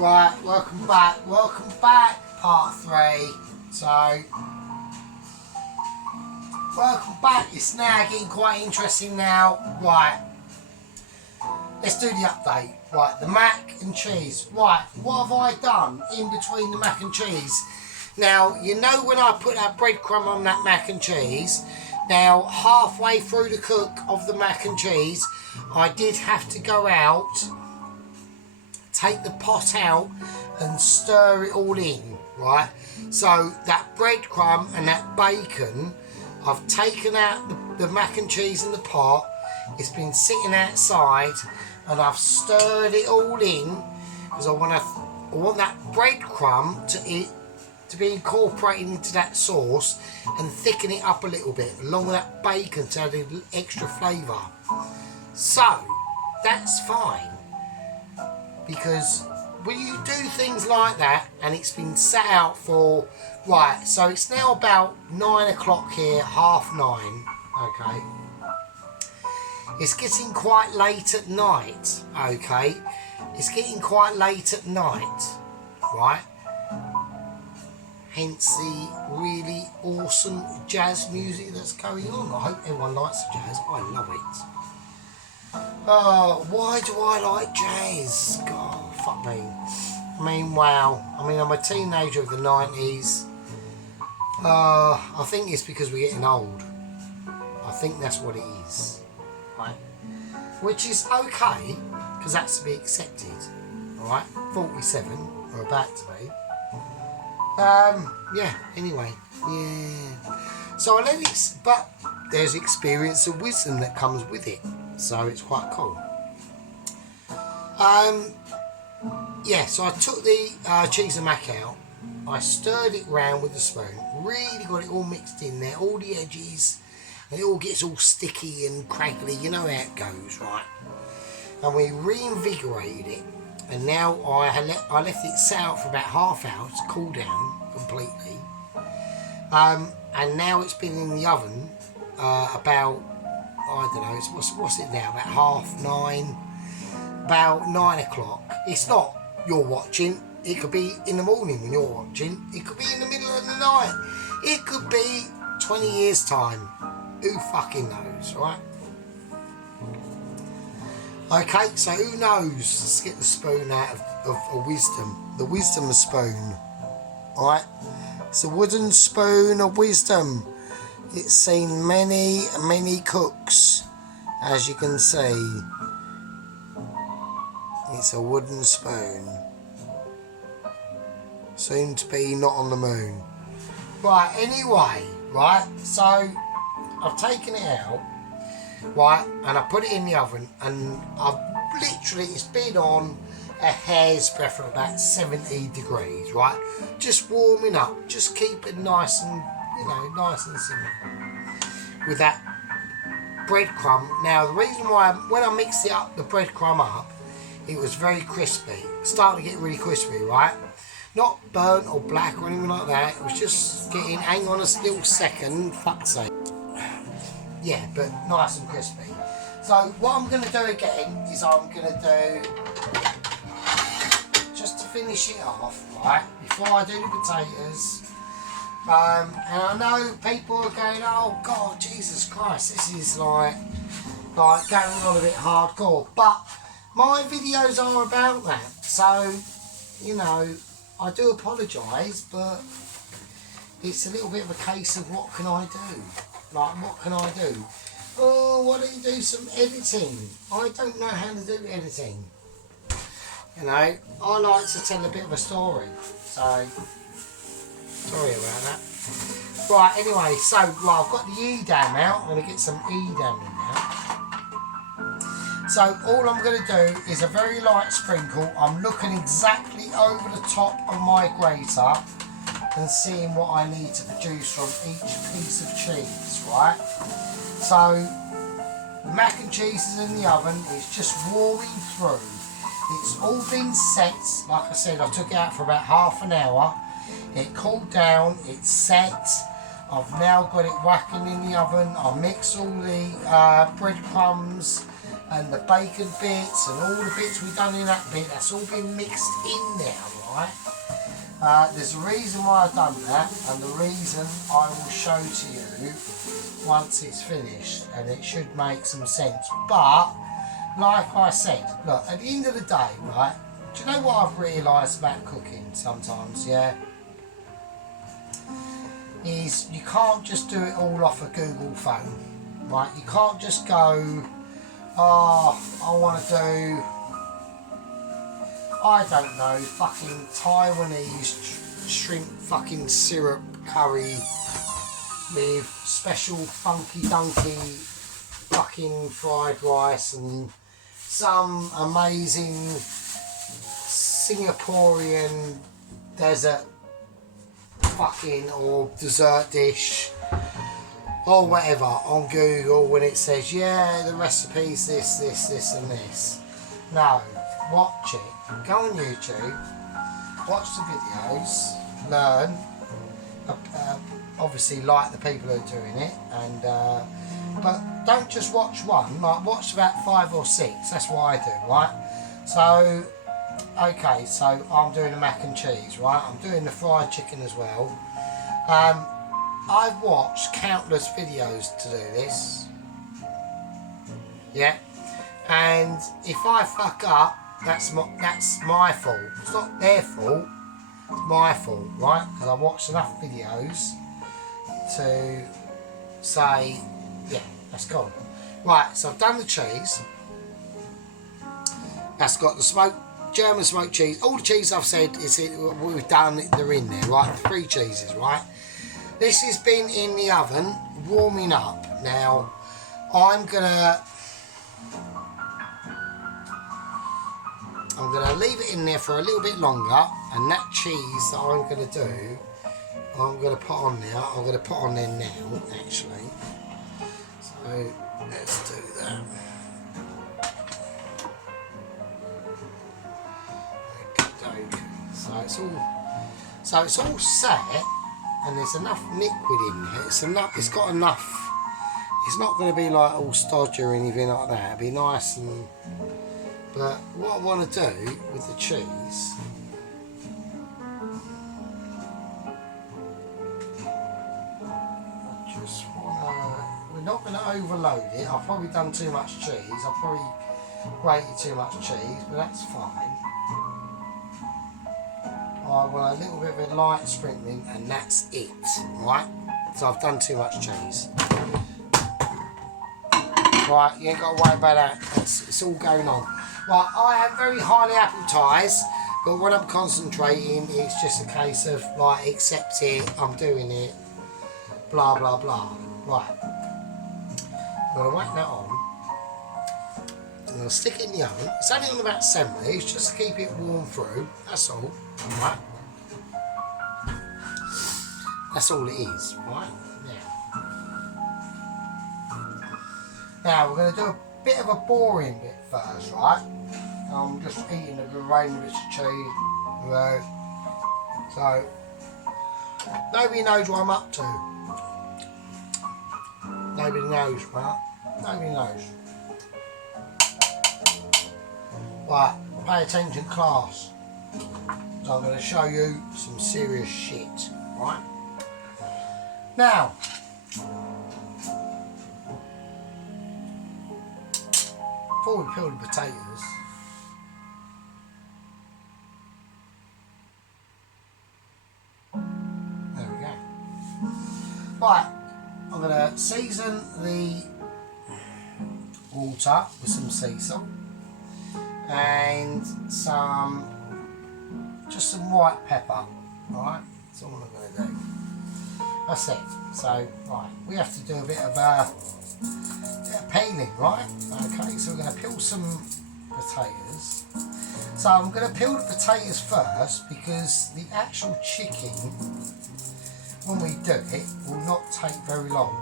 Right, welcome back, part 3. So, welcome back. It's now getting quite interesting now. Right, let's do the update. Right, the mac and cheese. Right, what have I done in between the mac and cheese? Now, you know when I put that breadcrumb on that mac and cheese, now halfway through the cook of the mac and cheese, I did have to go out, take the pot out and stir it all in, right? So that breadcrumb and that bacon, I've taken out the mac and cheese in the pot. It's been sitting outside and I've stirred it all in because I want that breadcrumb to be incorporated into that sauce and thicken it up a little bit along with that bacon to add extra flavour. So that's fine, because when you do things like that and it's been set out for, right, so it's now about 9 o'clock here, 9:30, okay, it's getting quite late at night, okay, it's getting quite late at night, right, hence the really awesome jazz music that's going on. I hope everyone likes the jazz. I love it. Oh, why do I like jazz? God, fuck me. I mean, wow. I mean, I'm a teenager of the 90s. I think it's because we're getting old. I think that's what it is. Right? Which is okay, because that's to be accepted. Alright? 47, or about to be. Yeah, anyway. Yeah. So I let it, but there's experience and wisdom that comes with it. So it's quite cool. Yeah, so I took the cheese and mac out. I stirred it round with the spoon. Really got it all mixed in there, all the edges, and it all gets all sticky and crackly. You know how it goes, right? And we reinvigorated it. And now I left it set out for about half hour to cool down completely. And now it's been in the oven about, I don't know, what's it now, about 9:30, about 9 o'clock. It's not you're watching, it could be in the morning when you're watching, it could be in the middle of the night, it could be 20 years time, who fucking knows, right? Okay, so who knows? Let's get the spoon out of wisdom, the wisdom spoon, alright? It's a wooden spoon of wisdom. It's seen many cooks, as you can see. It's a wooden spoon. Soon to be not on the moon. Right, anyway, right, so I've taken it out, right, and I put it in the oven, and I've literally, it's been on a hair's breadth of about 70 degrees, right, just warming up, just keep it nice and, you know, nice and simple with that breadcrumb. Now the reason why, when I mixed it up, the breadcrumb up, it was very crispy, starting to get really crispy, right, not burnt or black or anything like that, it was just getting, hang on a little second, fuck's sake, yeah, but nice and crispy. So what I'm going to do again is I'm going to do, just to finish it off, right, before I do the potatoes, and I know people are going, oh God, Jesus Christ, this is like going on a bit hardcore, but my videos are about that, so, you know, I do apologise, but it's a little bit of a case of what can I do? Like, what can I do? Oh, why don't you do some editing? I don't know how to do editing. You know, I like to tell a bit of a story, so sorry about that. Right, anyway, so well, I've got the Edam out. I'm going to get some Edam in now. So all I'm going to do is a very light sprinkle. I'm looking exactly over the top of my grater and seeing what I need to produce from each piece of cheese, right? So the mac and cheese is in the oven. It's just warming through. It's all been set. Like I said, I took it out for about half an hour. It cooled down, it's set. I've now got it whacking in the oven. I mix all the breadcrumbs and the bacon bits and all the bits we've done in that bit, that's all been mixed in there, right? There's a reason why I've done that, and the reason I will show to you once it's finished, and it should make some sense. But like I said, look, at the end of the day, right, do you know what I've realised about cooking sometimes, yeah? Is you can't just do it all off a Google phone, right? You can't just go, oh, I want to do, I don't know, fucking Taiwanese shrimp fucking syrup curry with special funky dunky fucking fried rice and some amazing Singaporean desert fucking or dessert dish or whatever on Google when it says, yeah, the recipe's this and this. No, watch it, go on YouTube, watch the videos, learn, obviously like the people who are doing it, and but don't just watch one, like watch about 5 or 6, that's what I do, right? So okay, so I'm doing the mac and cheese, right? I'm doing the fried chicken as well. I've watched countless videos to do this, yeah, and if I fuck up, that's my fault. It's not their fault, it's my fault, right? Because I watched enough videos to say, yeah, that's gone. Right, so I've done the cheese. That's got the German smoked cheese. All the cheese I've said is we've done, they're in there, right? 3 cheeses, right? This has been in the oven warming up. Now I'm gonna leave it in there for a little bit longer, and that cheese that I'm gonna do, I'm gonna put on there. I'm gonna put on there now, actually. So let's do that. So it's all set, and there's enough liquid in there. It's got enough. It's not going to be like all stodgy or anything like that. It'll be nice and. But what I want to do with the cheese, I just want to. We're not going to overload it. I've probably done too much cheese. I've probably grated too much cheese, but that's fine. I want a little bit of a light sprinkling, and that's it, right? So I've done too much cheese. Right, you ain't got to worry about that. It's all going on. Right, I am very highly appetized, but when I'm concentrating, it's just a case of, like, accept it, I'm doing it, blah, blah, blah. Right. I'm going to whack that on. I'm going to stick it in the oven. It's only on about 70, it's just to keep it warm through, that's all. Right. That's all it is, right? Now we're going to do a bit of a boring bit first, right? I'm just eating a range of bits of cheese, right? So nobody knows what I'm up to. Nobody knows, right? Nobody knows. Right, pay attention, class. So I'm going to show you some serious shit, right? Now, before we peel the potatoes, there we go. Right, I'm going to season the water with some sea salt and just some white pepper, right? That's all I'm going to do. That's it. So, right, we have to do a bit of peeling, right? Okay, so we're going to peel some potatoes. So I'm going to peel the potatoes first because the actual chicken, when we do it, will not take very long.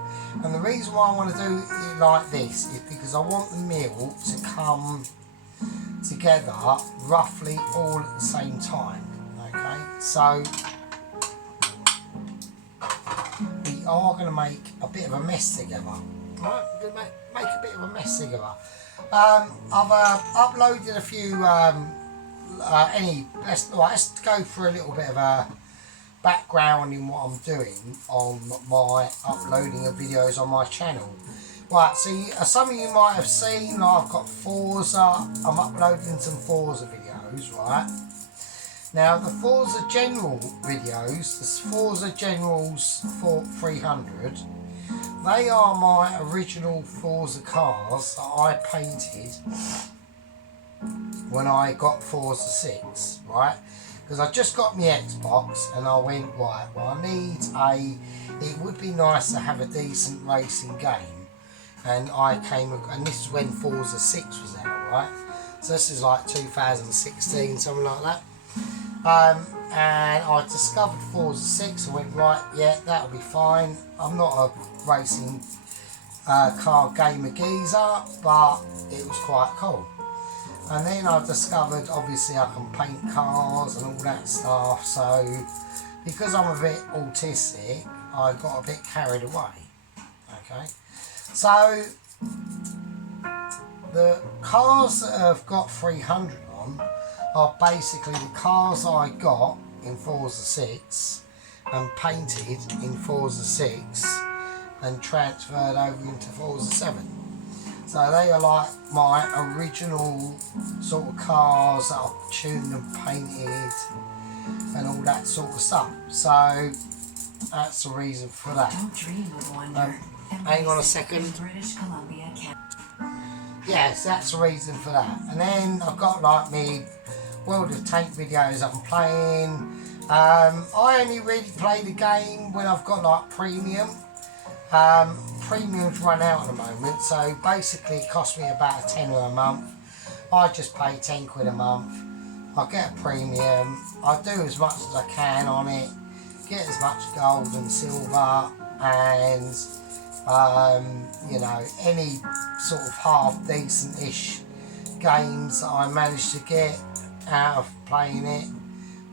And the reason why I want to do it like this is because I want the meal to come together roughly all at the same time. Okay, so we are going to make a bit of a mess together. Right, I'm going to make a bit of a mess of her. I've uploaded a few. Let's go for a little bit of a background in what I'm doing on my uploading of videos on my channel. Right, see, some of you might have seen, like, I've got Forza. I'm uploading some Forza videos, right? Now, the Forza General videos, the Forza Generals 300, they are my original Forza cars that I painted when I got Forza 6, right? Because I just got my Xbox and I went, right, well, it would be nice to have a decent racing game. And and this is when Forza 6 was out, right? So this is like 2016, something like that. And I discovered Forza 6 and went, right, yeah, that'll be fine. I'm not a racing car gamer geezer, but it was quite cool. And then I discovered, obviously, I can paint cars and all that stuff. So, because I'm a bit autistic, I got a bit carried away. Okay. So, the cars that have got 300 on are basically the cars I got in Forza 6 and painted in Forza 6 and transferred over into Forza 7. So they are like my original sort of cars that I've tuned and painted and all that sort of stuff. So that's the reason for that. Hang on a second. Yes, that's the reason for that. And then I've got like me World of Tank videos I'm playing. I only really play the game when I've got like premium. Premiums run out at the moment, so basically it costs me about a tenner a month. I just pay 10 quid a month. I get a premium. I do as much as I can on it. Get as much gold and silver and you know, any sort of half decent-ish games that I manage to get out of playing it,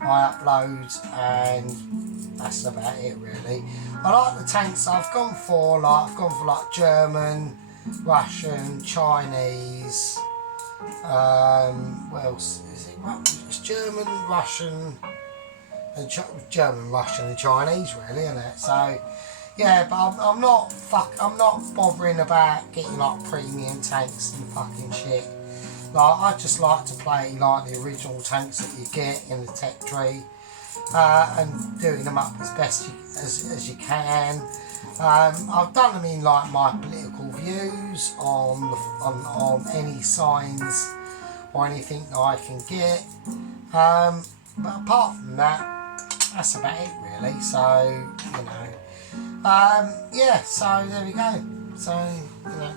I upload, and that's about it really. I like the tanks I've gone for. I've gone for German, Russian, Chinese. What else is it? It's German, Russian, and German, Russian, and Chinese really, isn't it? So yeah, but I'm not bothering about getting like premium tanks and fucking shit. Like, I just like to play like the original tanks that you get in the tech tree, and doing them up as best as you can. I've done them in like my political views on any signs or anything that I can get. But apart from that, that's about it really. So you know, yeah. So there we go. So you know.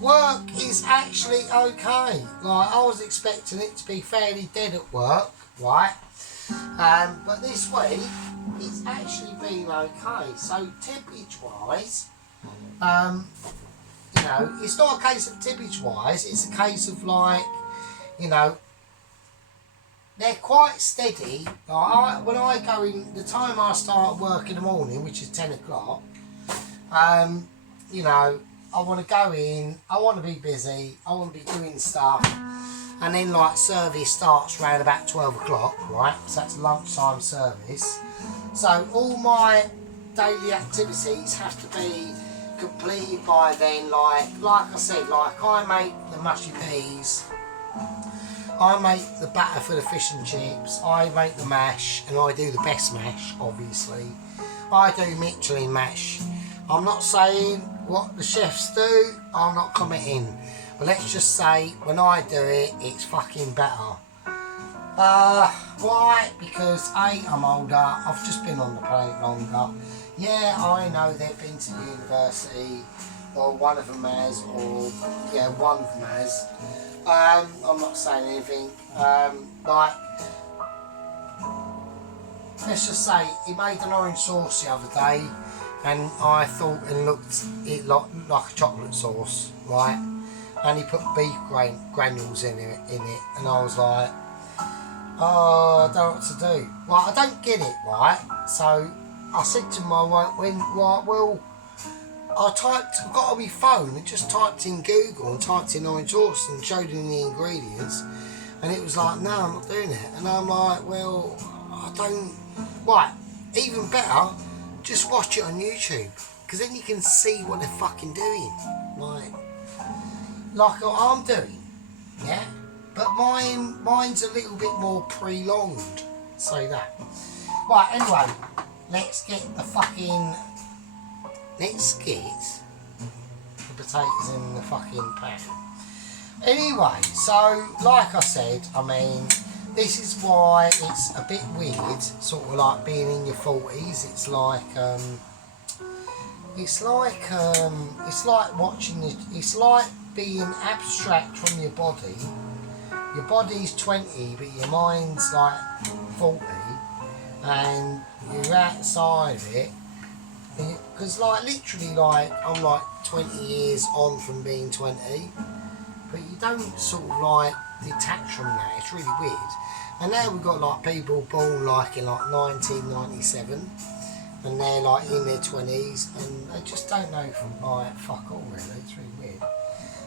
Work is actually okay. Like, I was expecting it to be fairly dead at work, right? But this week it's actually been okay. So tippage-wise, you know, it's not a case of tippage-wise. It's a case of like, you know, they're quite steady. Like when I go in, the time I start work in the morning, which is 10 o'clock, you know, I want to go in, I want to be busy, I want to be doing stuff, and then like service starts around about 12 o'clock, right? So that's lunchtime service. So all my daily activities have to be completed by then. Like I said, like I make the mushy peas, I make the batter for the fish and chips, I make the mash, and I do the best mash, obviously. I do Michelin mash. I'm not saying what the chefs do, I'm not commenting. But let's just say, when I do it, it's fucking better. Why? Because A, I'm older, I've just been on the planet longer. Yeah, I know they've been to university, or one of them has, or yeah, one of them has. I'm not saying anything. Like, let's just say, he made an orange sauce the other day, and I thought and looked it like a chocolate sauce, right? And he put beef granules in it, and I was like, oh, I don't know what to do. Right, I don't get it, right? So I said to my wife, well, I got on my phone and just typed in Google and typed in orange sauce and showed him the ingredients, and it was like, no, I'm not doing it. And I'm like, well, I don't. Right, even better, just watch it on YouTube, because then you can see what they're fucking doing, like what I'm doing, yeah. But mine's a little bit more prolonged. Say that. Right, anyway, let's get the potatoes in the fucking pan. Anyway, so like I said, I mean, this is why it's a bit weird, sort of like being in your 40s. It's like watching it. It's like being abstract from your body. Your body's 20, but your mind's like 40, and you're outside of it. Because like literally, like I'm like 20 years on from being 20, but you don't sort of like detach from that. It's really weird. And now we've got like people born like in like 1997, and they're like in their 20s, and they just don't know from like fuck all really. It's really weird.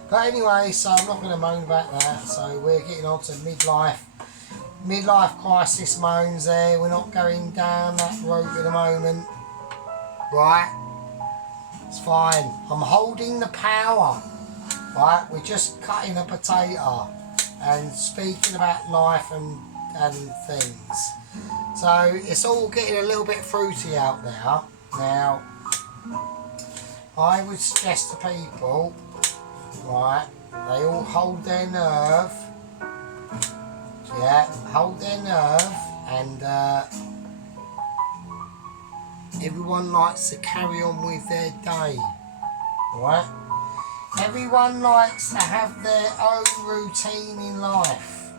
But anyway, so I'm not going to moan about that. So we're getting on to midlife crisis moans there. We're not going down that road at the moment. Right? It's fine. I'm holding the power. Right? We're just cutting a potato and speaking about life and things. So it's all getting a little bit fruity out there. Now, I would suggest to people, right, they all hold their nerve. Yeah, hold their nerve, and everyone likes to carry on with their day, right? Everyone likes to have their own routine in life.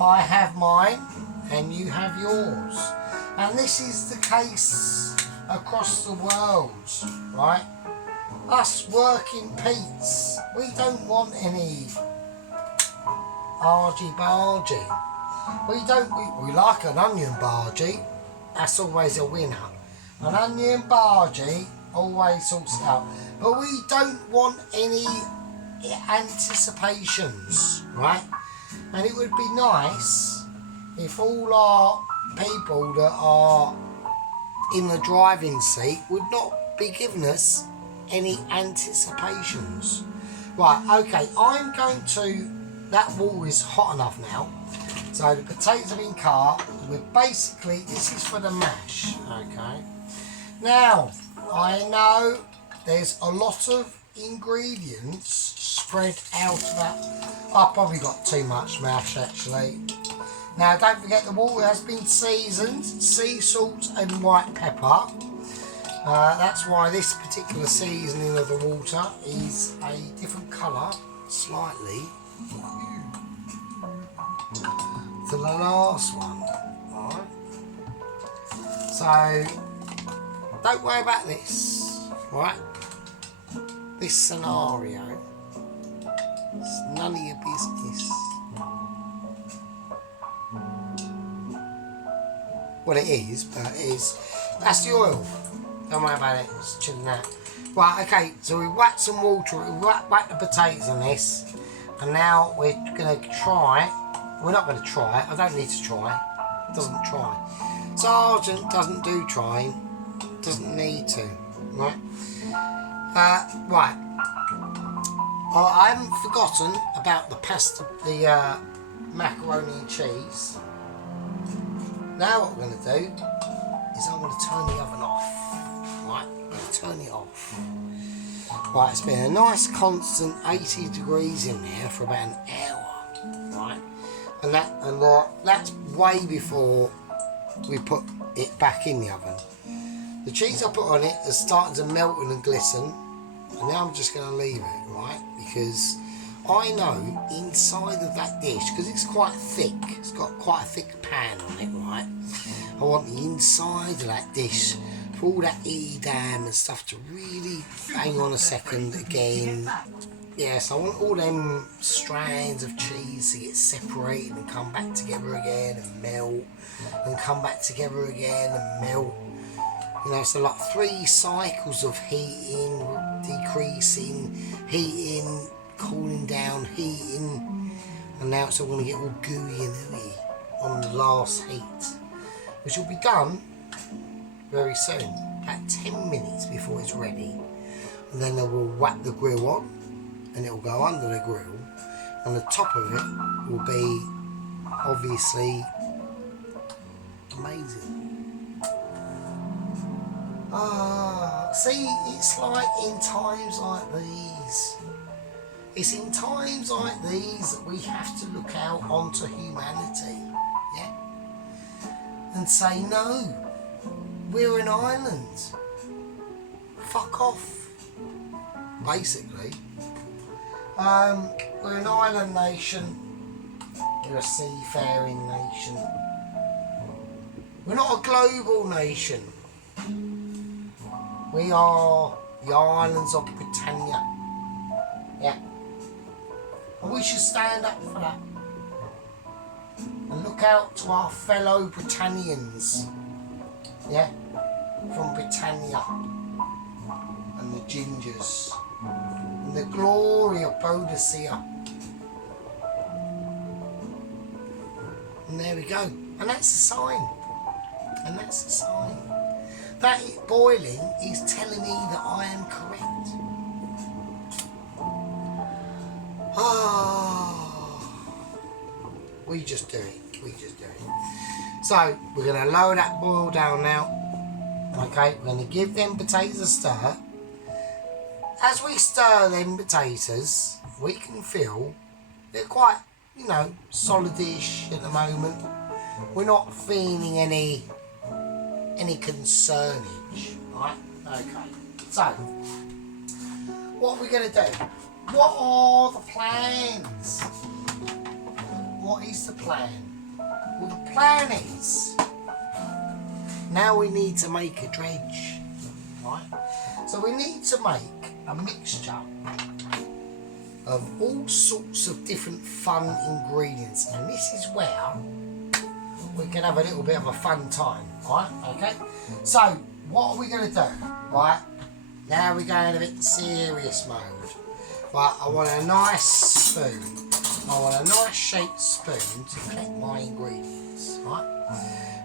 I have mine, and you have yours. And this is the case across the world, right? Us working Pete's, we don't want any argy-bargy. We like an onion bargy, that's always a winner. An onion bargy always sorts it out. But we don't want any anticipations, right? And it would be nice if all our people that are in the driving seat would not be giving us any anticipations. Right, okay, I'm going to, that wall is hot enough now. So the potatoes have been cut. We're basically, this is for the mash, okay? Now, I know there's a lot of ingredients spread out of that. I've probably got too much mash actually. Now don't forget the water has been seasoned, sea salt and white pepper. That's why this particular seasoning of the water is a different colour, slightly, to the last one. Alright. So don't worry about this, right? This scenario, it's none of your business. Well, it is, but it is. That's the oil. Don't worry about it. It's chilling out. Right, okay. So we whacked some water. We whacked the potatoes on this, and now we're gonna try. We're not gonna try. I don't need to try. Doesn't try. Sergeant doesn't do trying. Doesn't need to. Right. Right. I haven't forgotten about the pasta, the macaroni and cheese. Now what we're going to do is I'm going to turn the oven off. Right, I'm going to turn it off. Right, it's been a nice constant 80 degrees in there for about an hour. Right, and that's way before we put it back in the oven. The cheese I put on it is starting to melt and glisten, and now I'm just going to leave it, right? Because I know inside of that dish, because it's quite thick, it's got quite a thick pan on it, right? I want the inside of that dish for all that Edam and stuff to really, hang on a second again. Yes, I want all them strands of cheese to get separated and come back together again and melt, and come back together again and melt. You know, so like 3 cycles of heating, decreasing, heating, cooling down, heating, and now it's all going to get all gooey and ooey on the last heat, which will be done very soon, about 10 minutes before it's ready. And then they will whack the grill on, and it will go under the grill, and the top of it will be obviously amazing. See, it's like in times like these. It's in times like these that we have to look out onto humanity, yeah, and say no. We're an island. Fuck off. Basically, we're an island nation. We're a seafaring nation. We're not a global nation. We are the islands of Britannia. Yeah. And we should stand up for that. And look out to our fellow Britannians. Yeah. From Britannia. And the gingers. And the glory of Boadicea. And there we go. And that's a sign. And that's a sign. That boiling is telling me that I am correct. We just do it. We just do it. So we're going to lower that boil down now. Okay, we're going to give them potatoes a stir. As we stir them potatoes, we can feel they're quite, you know, solid-ish at the moment. We're not feeling any concernage, right? Okay. So, what are we going to do? What are the plans? What is the plan? Well, the plan is now we need to make a dredge, right? So we need to make a mixture of all sorts of different fun ingredients, and this is where we can have a little bit of a fun time, right? Okay. So what are we going to do? Right now we're going a bit serious mode. Right, I want a nice spoon. I want a nice shaped spoon to collect my ingredients. Right.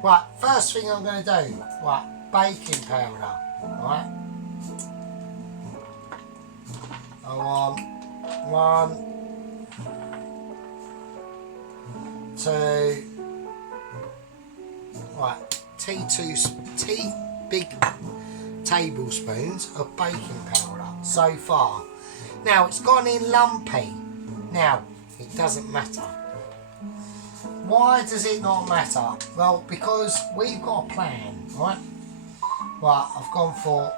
Right. First thing I'm going to do. Right, baking powder. Right. I want 1, 2. Right, two big tablespoons of baking powder so far. Now it's gone in lumpy. Now it doesn't matter. Why does it not matter? Well, because we've got a plan, right? Right, I've gone for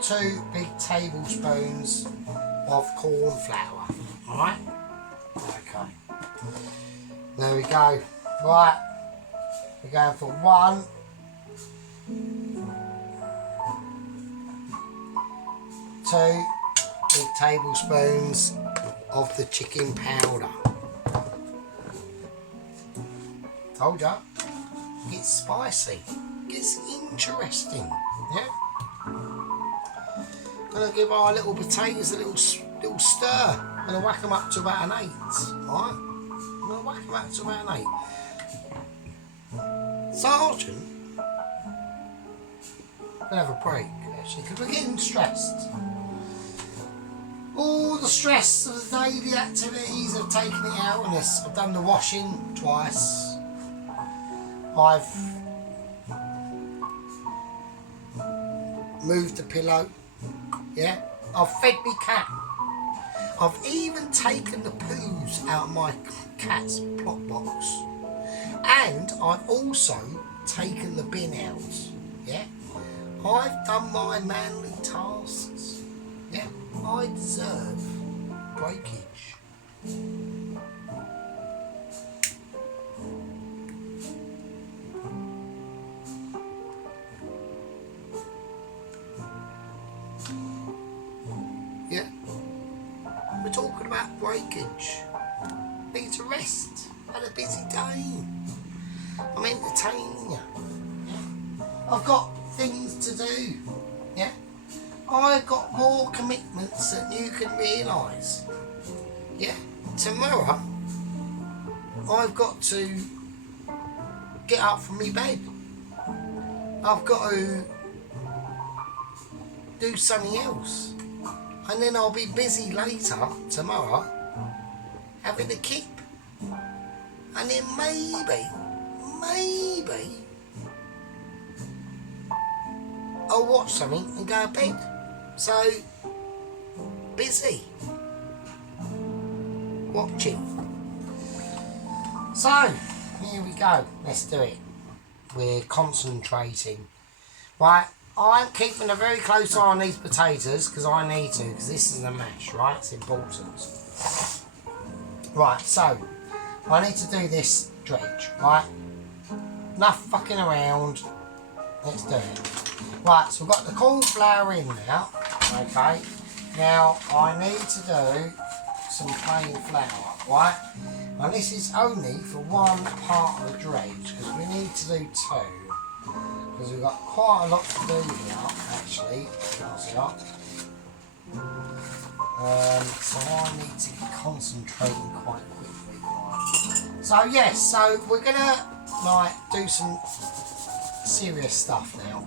2 big tablespoons of corn flour. Alright? Okay. There we go. Right, we're going for 1, 2 big tablespoons of the chicken powder. Told ya, it gets spicy, it gets interesting, yeah? Gonna give our little potatoes a little stir. Gonna whack them up to about an 8, alright? I'm gonna whack them up to about an 8. Sergeant, I'm gonna have a break actually because we're getting stressed. All the stress of the daily activities have taken it out on us. I've done the washing twice. I've moved the pillow. Yeah, I've fed my cat. I've even taken the poos out of my cat's plot box. And I've also taken the bin out. Yeah, I've done my manly tasks. Yeah, I deserve breakage. Yeah, we're talking about breakage. Need to rest. Had a busy day. I'm entertaining you. Yeah. I've got things to do. Yeah, I've got more commitments than you can realise. Yeah, tomorrow I've got to get up from my bed. I've got to do something else, and then I'll be busy later tomorrow having a keep, and then maybe I'll watch something and go to bed. So busy watching. So here we go, let's do it. We're concentrating. Right, I'm keeping a very close eye on these potatoes because I need to, because this is a mash, right? It's important. Right, so I need to do this dredge, right? Enough fucking around. Let's do it. Right, so we've got the corn flour in now. Okay. Now I need to do some plain flour, right? And this is only for one part of the dredge because we need to do two. Because we've got quite a lot to do here, actually. So I need to be concentrating quite quickly. Right. So yes, so we're gonna like do some serious stuff now.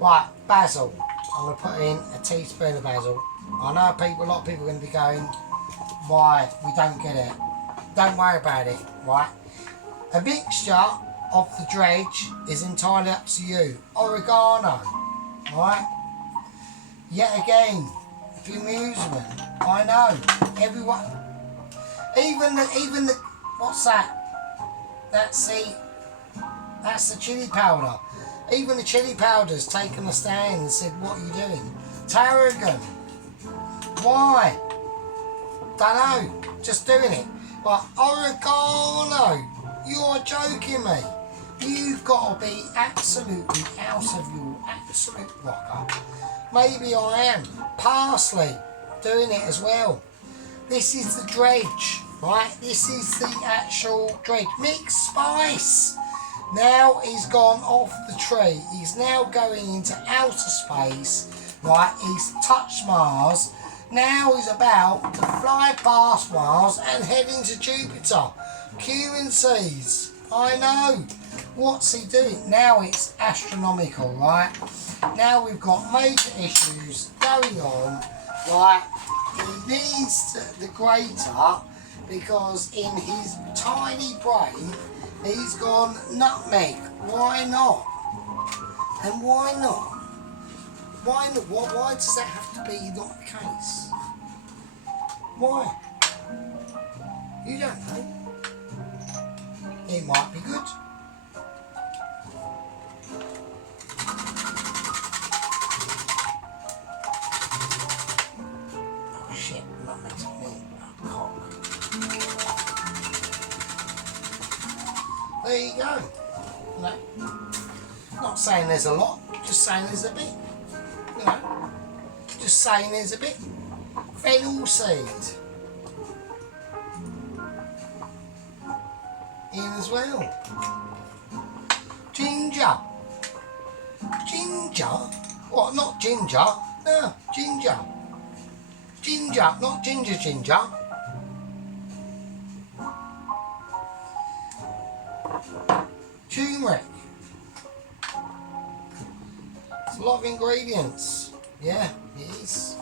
Right, basil. I'm gonna put in a teaspoon of basil. I know a lot of people are gonna be going, why we don't get it? Don't worry about it, right? A mixture of the dredge is entirely up to you. Oregano, right? Yet again, for amusement. I know everyone, even the what's that? That's the chili powder. Even the chili powder's taken a stand and said, "What are you doing?" Tarragon. Why? Don't know. Just doing it. But oregano. You're joking me. You've got to be absolutely out of your absolute rocker. Maybe I am. Parsley. Doing it as well. This is the dredge. Right? This is the actual dredge. Mixed spice. Now he's gone off the tree. He's now going into outer space. Right? He's touched Mars. Now he's about to fly past Mars and head into Jupiter. QNCs. I know. What's he doing? Now it's astronomical, right? Now we've got major issues going on. Right? He needs the grater because in his tiny brain he's gone nutmeg. Why not? And why not? Why not? Why does that have to be not the case? Why? You don't know. It might be good. Oh shit, nutmeg's me. Oh, cock. There you go. No. Not saying there's a lot, just saying there's a bit. You know, just saying there's a bit. Fennel seed in as well. Ginger. Ginger? What, not ginger? No, ginger. Ginger, not ginger. Turmeric. It's a lot of ingredients. Yeah, it is.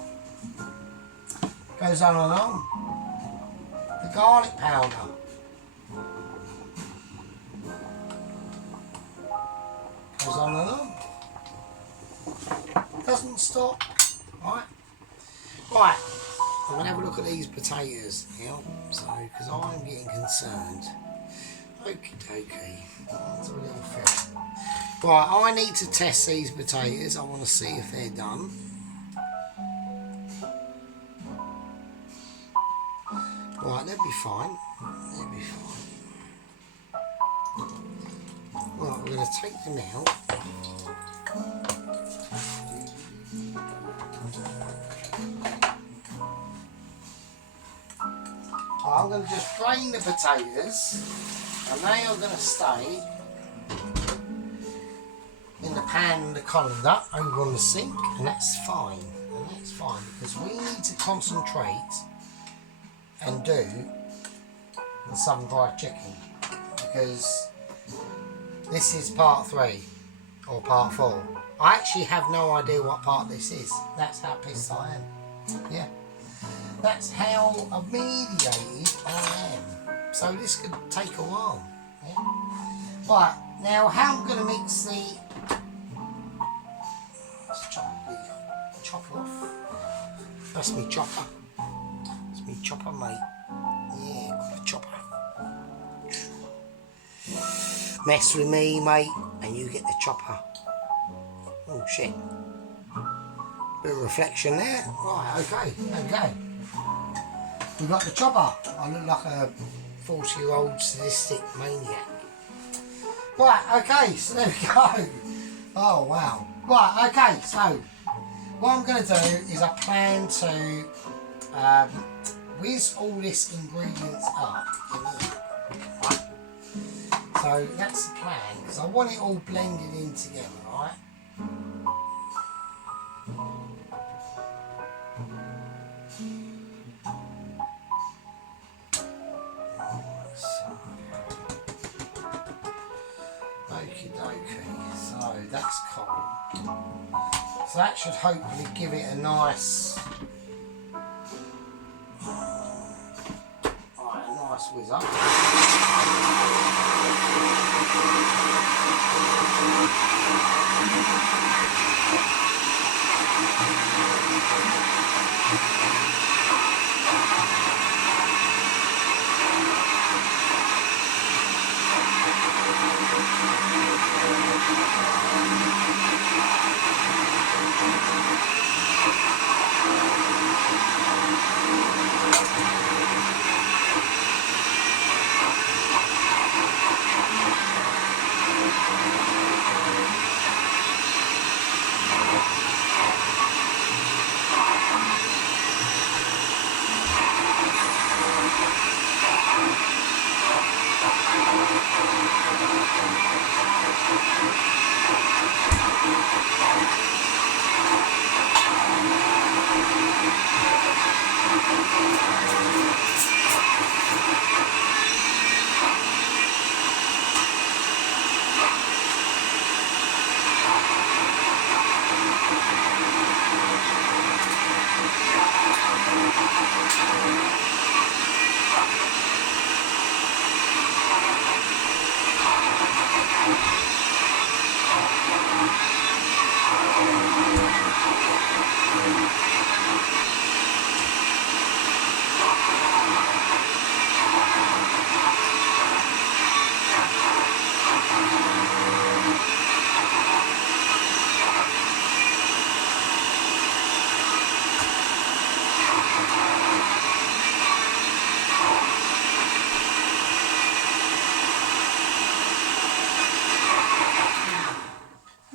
Goes on and on. The garlic powder. Goes on and on. Doesn't stop. Right. Right. I'm going to have a look at these potatoes now. So, because I'm getting concerned. Okie dokie. That's a little film. Right, I need to test these potatoes. I want to see if they're done. Right, they'll be fine. They'll be fine. Right, we're going to take them out. I'm going to just drain the potatoes, and they are going to stay pan and the colander over on the sink, and that's fine. And that's fine because we need to concentrate and do the southern fried chicken, because this is part 3 or part 4. I actually have no idea what part this is. That's how pissed I am. Yeah. That's how mediated I am. So this could take a while. Yeah. Right, now how I'm going to mix the... Let's chop the chopper off. That's me chopper. That's me chopper, mate. Yeah, got the chopper. Mess with me, mate, and you get the chopper. Oh shit. Bit of reflection there. Right, okay, okay. We got the chopper. I look like a 40-year-old sadistic maniac. Right, okay, so there we go. Oh wow. Right, okay, so what I'm going to do is I plan to whiz all this ingredients up in here. Right? So that's the plan, because I want it all blended in together, right? Okie dokie, so that's cold. So that should hopefully give it a nice, whiz up.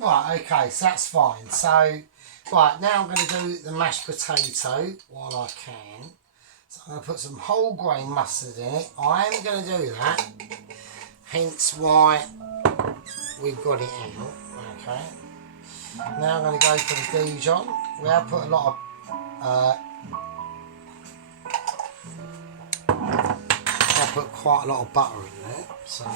Right, okay, so that's fine. So, right, now I'm going to do the mashed potato while I can. So I'm going to put some whole grain mustard in it. I am going to do that, hence why we've got it out, okay. Now I'm going to go for the Dijon. We have put a lot of, I put quite a lot of butter in there, so...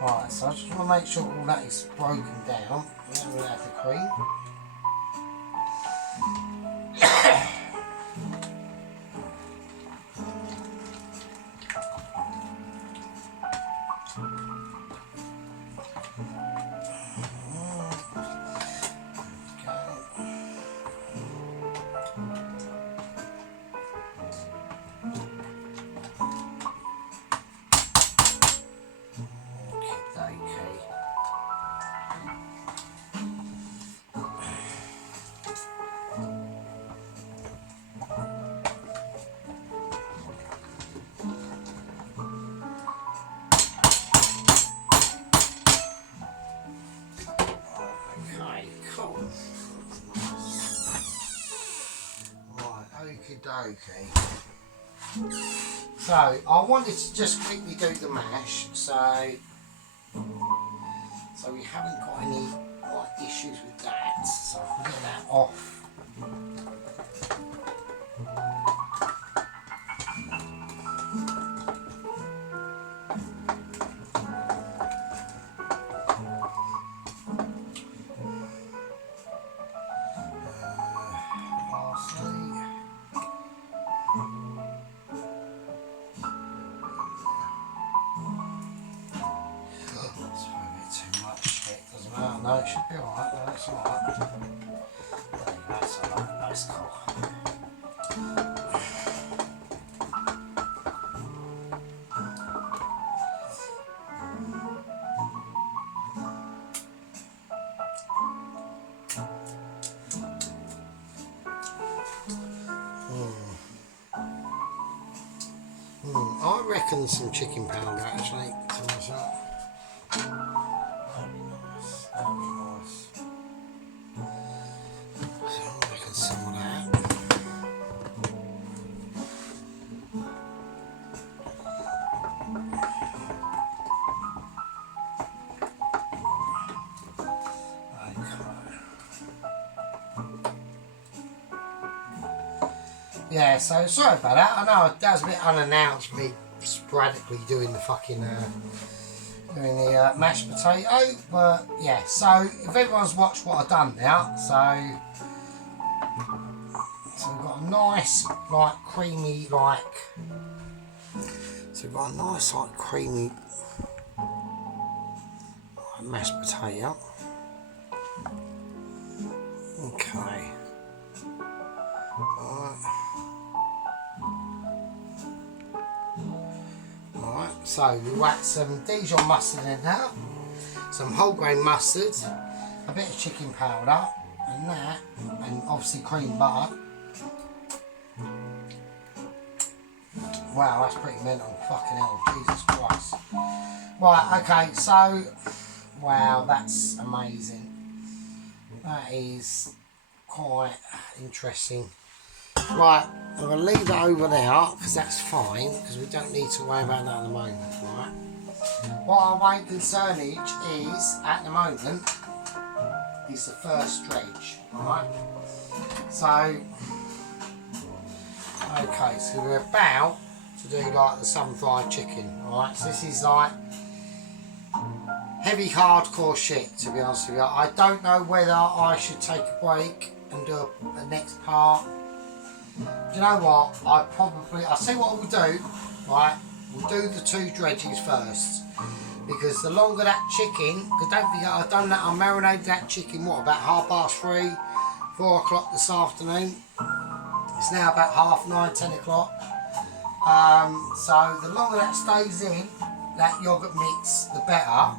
Right, so I just want to make sure all that is broken down. We don't really have the cream. Okay. So I wanted to just quickly do the mash, so So we haven't got any like issues with that. So if we get that off. No, it should be alright, no, that's alright. There you go, that's alright, that's cool. I reckon some chicken powder actually to myself. Yeah, so sorry about that. I know that was a bit unannounced, me sporadically doing the fucking mashed potato, but yeah. So if everyone's watched what I've done now, so we've got a nice like creamy like. So we've got a nice like creamy like, mashed potato. Okay. Alright, so we whack some Dijon mustard in there, some whole grain mustard, a bit of chicken powder, and that, and obviously cream butter. Wow, that's pretty mental. Fucking hell, Jesus Christ. Right, okay, so, wow, that's amazing. That is quite interesting. Right, I'm going to leave that over there because that's fine, because we don't need to worry about that at the moment, right? What our main concern is, at the moment, is the first dredge, right? So, okay, so we're about to do like the sun fried chicken, right? So this is like heavy hardcore shit, to be honest with you. I don't know whether I should take a break and do the next part. Do you know what? I'll see what we'll do, right? We'll do the 2 dredges first. Because the longer that chicken, because don't forget I've done that, I marinated that chicken, what, about 3:30, 4 o'clock this afternoon. It's now about 9:30, 10 o'clock. So the longer that stays in, that yoghurt mix, the better.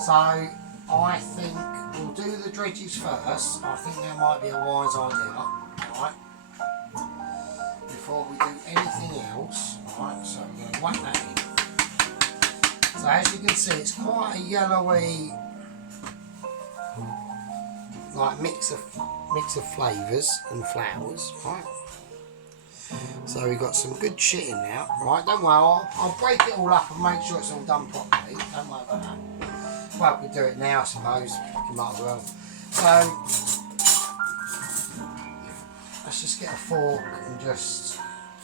So I think we'll do the dredges first. I think that might be a wise idea, right? Before we do anything else, right? So we're going to whack that in. So as you can see, it's quite a yellowy, like mix of flavours and flowers, right? So we've got some good shit in there, right? Don't worry, I'll break it all up and make sure it's all done properly. Don't worry about that. Well, we do it now, I suppose. You might as well. So let's just get a fork and just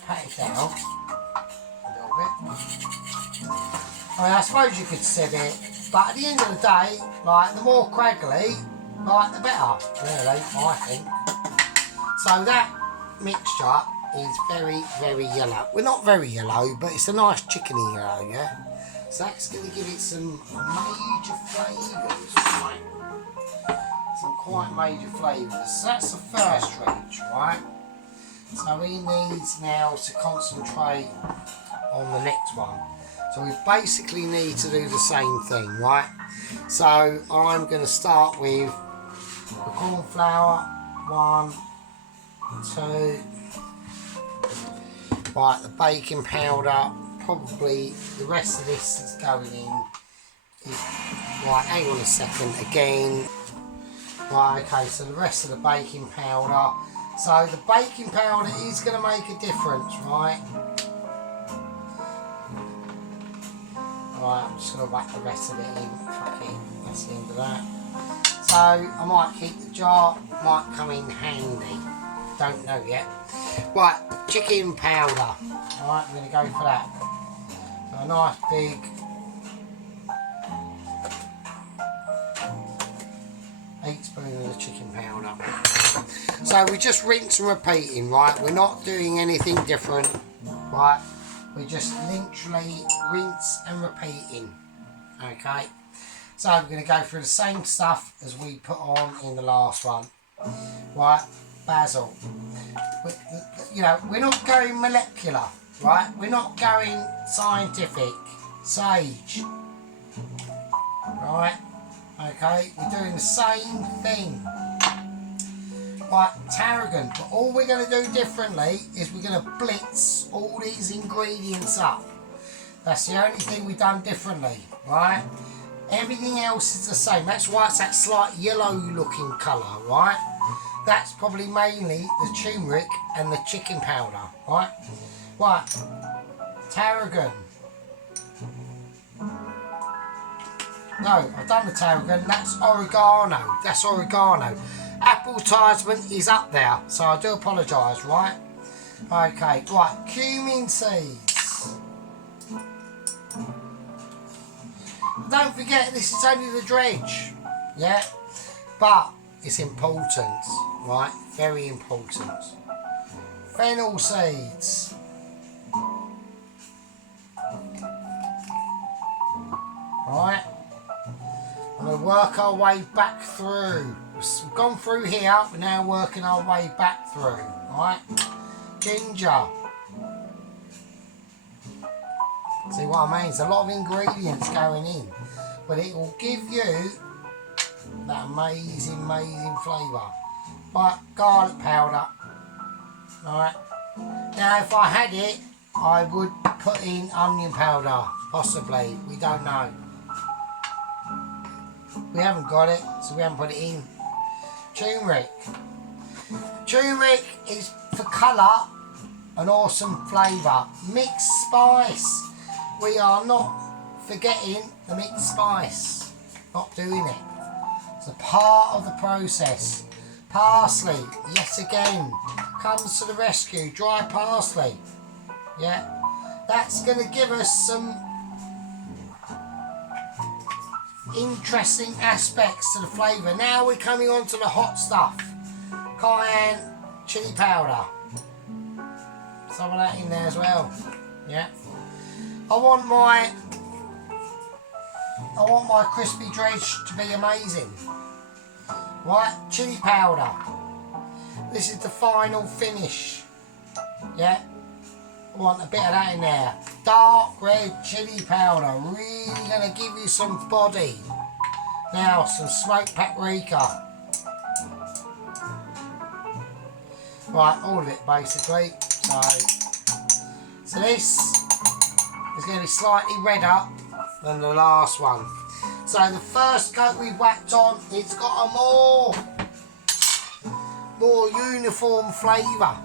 pat it down a little bit. I mean, I suppose you could sieve it, but at the end of the day, like the more craggly, like the better, really, I think. So that mixture is very, very yellow. Well, not very yellow, but it's a nice chickeny yellow, yeah? So that's going to give it some major flavours, right? Some quite major flavours. So that's the first dredge, right? So he needs now to concentrate on the next one. So we basically need to do the same thing, right? So I'm going to start with the corn flour, 1, 2. Right, the baking powder. Probably the rest of this that's going in is, right, hang on a second again. Right, okay, so the rest of the baking powder. So the baking powder is going to make a difference, right? Right, I'm just going to whack the rest of it in. Fuck it, that's of that. So I might keep the jar, might come in handy. Don't know yet. Right, chicken powder. Alright, I'm going to go for that. So a nice big 8 spoons of the chicken powder. So we just rinse and repeating, right? We're not doing anything different, right? We're just literally rinse and repeating, okay? So we're going to go through the same stuff as we put on in the last one, right? Basil. You know, we're not going molecular, right? We're not going scientific. Sage, right? Okay, we're doing the same thing. Right, tarragon. But all we're going to do differently is we're going to blitz all these ingredients up. That's the only thing we've done differently, right? Everything else is the same. That's why it's that slight yellow looking colour, right? That's probably mainly the turmeric and the chicken powder, right? Right, tarragon. No, I've done the tarragon. That's oregano. That's oregano. Advertisement is up there, so I do apologise, right? Okay, right, cumin seeds. Don't forget, this is only the dredge, yeah? But it's important, right? Very important. Fennel seeds. Right? I'm going to work our way back through. We've gone through here, we're now working our way back through. Right? Ginger. See what I mean? There's a lot of ingredients going in, but it will give you that amazing, amazing flavour. Right, garlic powder. Alright. Now if I had it, I would put in onion powder, possibly. We don't know. We haven't got it, so we haven't put it in. Turmeric. Turmeric is for colour, an awesome flavour. Mixed spice. We are not forgetting the mixed spice. Not doing it. It's a part of the process. Parsley, yet again, comes to the rescue. Dry parsley. Yeah. That's going to give us some interesting aspects to the flavour. Now we're coming on to the hot stuff. Cayenne, chili powder. Some of that in there as well. Yeah. I want my crispy dredge to be amazing. Right, chili powder. This is the final finish. Yeah. I want a bit of that in there. Dark red chili powder. Really going to give you some body. Now, some smoked paprika. Right, all of it basically. So this is going to be slightly redder than the last one. So the first coat we whacked on, it's got a more uniform flavour.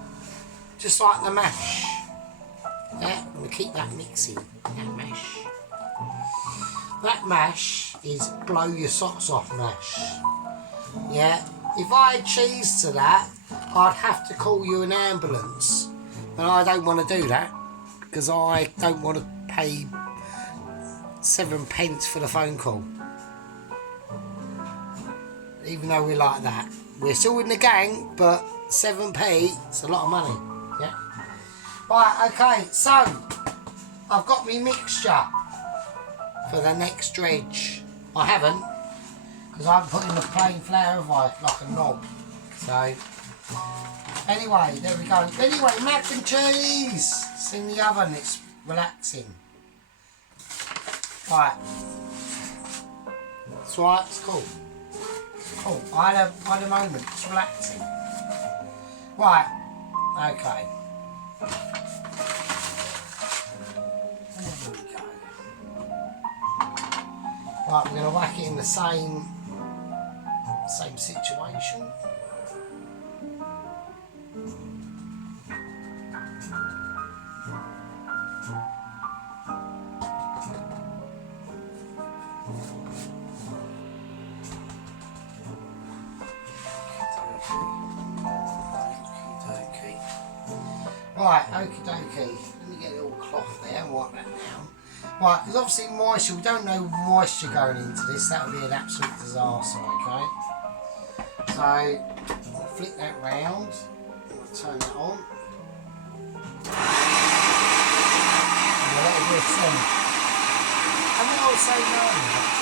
Just like the mash. Yeah, I'm going to keep that mixing, that mash. That mash is blow your socks off mash. Yeah, if I had cheese to that, I'd have to call you an ambulance. And I don't want to do that, because I don't want to pay 7p for the phone call. Even though we're like that. We're still in the gang, but 7p, it's a lot of money. Yeah. Right, okay, so I've got my mixture for the next dredge. I haven't, because I haven't put in the plain flour, have I? Like a knob. So, anyway, there we go. Anyway, mac and cheese. It's in the oven, it's relaxing. Right. That's right, it's cool. Cool, I had a moment, it's relaxing. Right, okay. There we go. Right, we're going to whack it in the same situation. Right, okie dokie. Let me get a little cloth there and wipe that down. Right, because obviously moisture, we don't know moisture going into this. That would be an absolute disaster, okay? So, I'll flick that round. I'll turn that on. And a little bit of scent. And then I'll say no.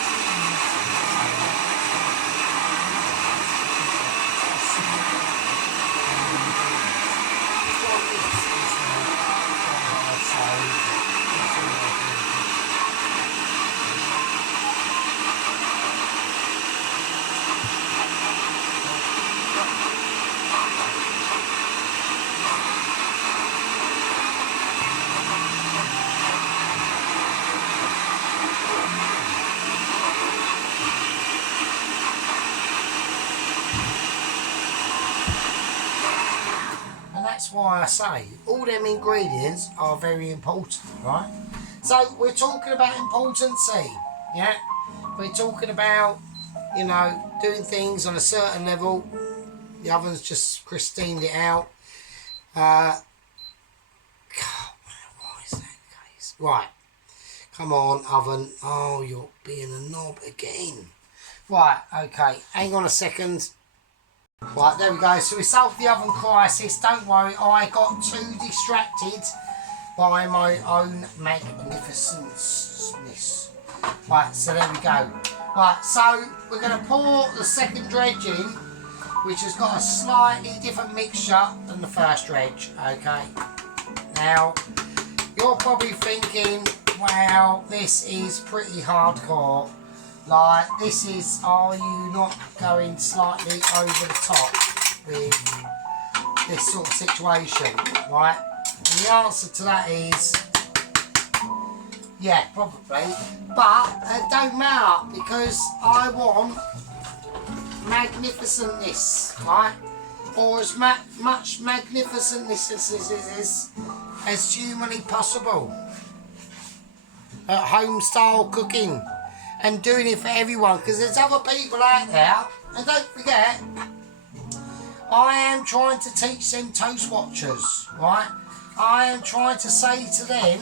That's why I say all them ingredients are very important, right? So we're talking about importancy, yeah? We're talking about, you know, doing things on a certain level. The oven's just pristined it out. Why is that the case? Right, come on, oven. Oh, you're being a knob again. Right, okay, hang on a second. Right, there we go. So we solved the oven crisis. Don't worry, I got too distracted by my own magnificence. Right, so there we go. Right, so we're going to pour the second dredge in, which has got a slightly different mixture than the first dredge. Okay. Now, you're probably thinking, wow, this is pretty hardcore. Like, this is, are you not going slightly over the top with this sort of situation, right? And the answer to that is, yeah, probably. But it don't matter, because I want magnificentness, right? Or as much magnificentness as humanly possible. At home style cooking. And doing it for everyone, because there's other people out there, and don't forget, I am trying to teach them toast watchers, right? I am trying to say to them,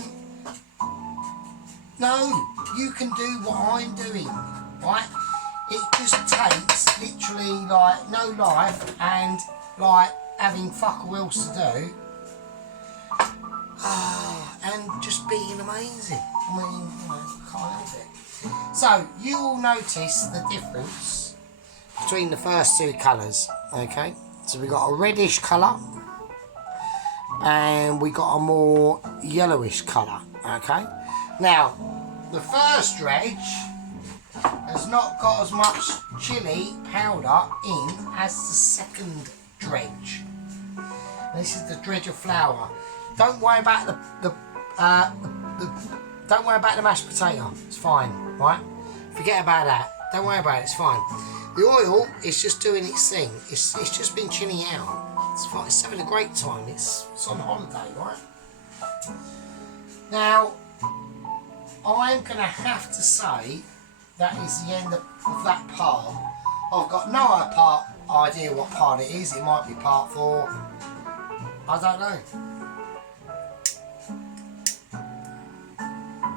no, you can do what I'm doing, right? It just takes literally like no life and like having fuck all else to do, and just being amazing. I mean, you know, can't help it. So you will notice the difference between the first two colours, okay? So we got a reddish colour and we got a more yellowish colour, okay? Now, the first dredge has not got as much chili powder in as the second dredge. This is the dredge of flour. Don't worry about don't worry about the mashed potato, it's fine, right? Forget about that, don't worry about it, it's fine. The oil is just doing its thing, it's just been chilling out. It's fine, it's having a great time, it's on holiday, right? Now, I'm going to have to say that is the end of that part. I've got no idea what part it is, it might be part 4, I don't know.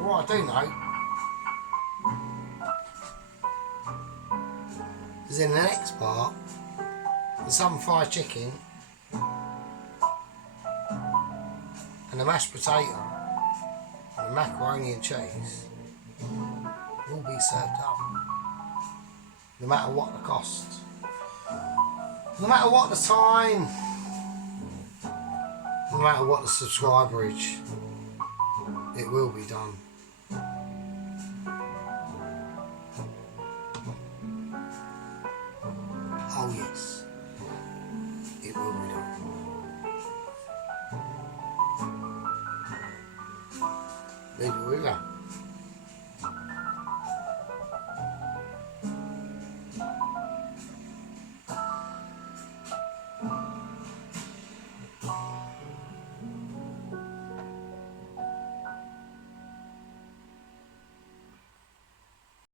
What I do know is in the next part, the southern fried chicken and the mashed potato and the macaroni and cheese will be served up, no matter what the cost, no matter what the time, no matter what the subscriberage, it will be done. Oh yes, it will be done. Leave it with you.